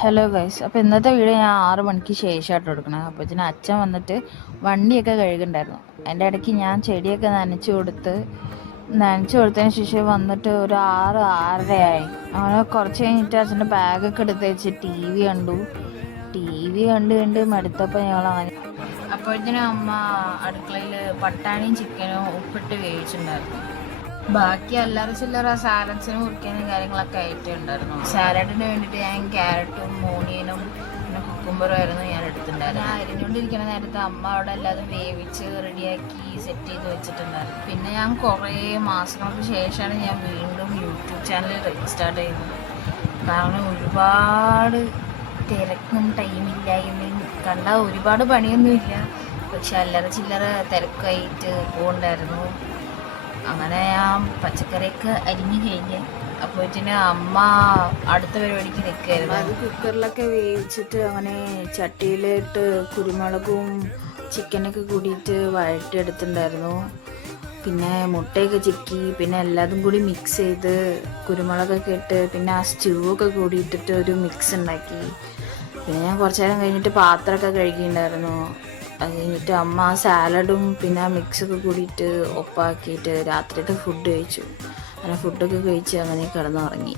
Hello guys, അപ്പോൾ ഇന്നത്തെ video ഞാൻ 6 മണിക്ക് ശേഷമായിട്ട് എടുക്കണം. അപ്പോൾ ഇതിന് അച്ഛൻ വന്നിട്ട് വണ്ടിയൊക്കെ കഴുകുന്നുണ്ടായിരുന്നു. അതിൻ്റെ ഇടയ്ക്ക് ഞാൻ ചെടിയൊക്കെ നനച്ചു കൊടുത്തതിന് ശേഷം വന്നിട്ട് ഒരു 6-6:30 അങ്ങനെ കുറച്ച് കഴിഞ്ഞിട്ട് അച്ഛൻ്റെ ബാഗൊക്കെ എടുത്ത് വെച്ച് ടി വി കണ്ട് മടുത്തപ്പോൾ ഞങ്ങൾ അങ്ങനെ. അപ്പോഴത്തേനും അമ്മ അടുക്കളയിൽ പട്ടാണിയും ചിക്കനും ഉപ്പിട്ട് വേവിച്ചിട്ടുണ്ടായിരുന്നു. ബാക്കി അല്ലറ ചില്ലറ സാലഡ്സിന് മുറിക്കാനും കാര്യങ്ങളൊക്കെ ആയിട്ടുണ്ടായിരുന്നു. സാലഡിന് വേണ്ടിയിട്ട് ഞാൻ ക്യാരറ്റും ഓണിയനും പിന്നെ കുക്കുംബറും ആയിരുന്നു ഞാൻ എടുത്തിട്ടുണ്ടായിരുന്നു. ഞാൻ അരിഞ്ഞുകൊണ്ടിരിക്കുന്ന നേരത്തെ അമ്മ അവിടെ എല്ലാതും വേവിച്ച് റെഡിയാക്കി സെറ്റ് ചെയ്ത് വെച്ചിട്ടുണ്ടായിരുന്നു. പിന്നെ ഞാൻ കുറേ മാസങ്ങൾക്ക് ശേഷമാണ് ഞാൻ വീണ്ടും യൂട്യൂബ് ചാനൽ റീസ്റ്റാർട്ട് ചെയ്യുന്നത്. കാരണം ഒരുപാട് തിരക്കും ടൈമില്ലായ്മയും കണ്ടാൽ ഒരുപാട് പണിയൊന്നുമില്ല, പക്ഷെ അല്ലറ ചില്ലറ തിരക്കായിട്ട് പോകണ്ടായിരുന്നു. അങ്ങനെ ഞാൻ പച്ചക്കറിയൊക്കെ അരിഞ്ഞു കഴിഞ്ഞ് അപ്പോഴത്തേന് അമ്മ അടുത്ത പരിപാടിക്ക് നിൽക്കുകയായിരുന്നു. അത് കുക്കറിലൊക്കെ വേവിച്ചിട്ട് അങ്ങനെ ചട്ടിയിലിട്ട് കുരുമുളകും ചിക്കനൊക്കെ കൂടിയിട്ട് വഴറ്റിയെടുത്തിട്ടുണ്ടായിരുന്നു. പിന്നെ മുട്ടയൊക്കെ ചിക്കി പിന്നെ എല്ലാതും കൂടി മിക്സ് ചെയ്ത് കുരുമുളകൊക്കെ ഇട്ട് പിന്നെ ആ സ്റ്റൂ ഒക്കെ കൂടി ഇട്ടിട്ട് ഒരു മിക്സ് ഉണ്ടാക്കി. പിന്നെ ഞാൻ കുറച്ച് നേരം കഴിഞ്ഞിട്ട് പാത്രമൊക്കെ കഴുകിയിട്ടുണ്ടായിരുന്നു. അത് കഴിഞ്ഞിട്ട് അമ്മ ആ സാലഡും പിന്നെ ആ മിക്സൊക്കെ കൂടിയിട്ട് ഒപ്പാക്കിയിട്ട് രാത്രിയത്തെ ഫുഡ് കഴിച്ചു. അങ്ങനെ ഫുഡൊക്കെ കഴിച്ച് അങ്ങനെ കിടന്നുറങ്ങി.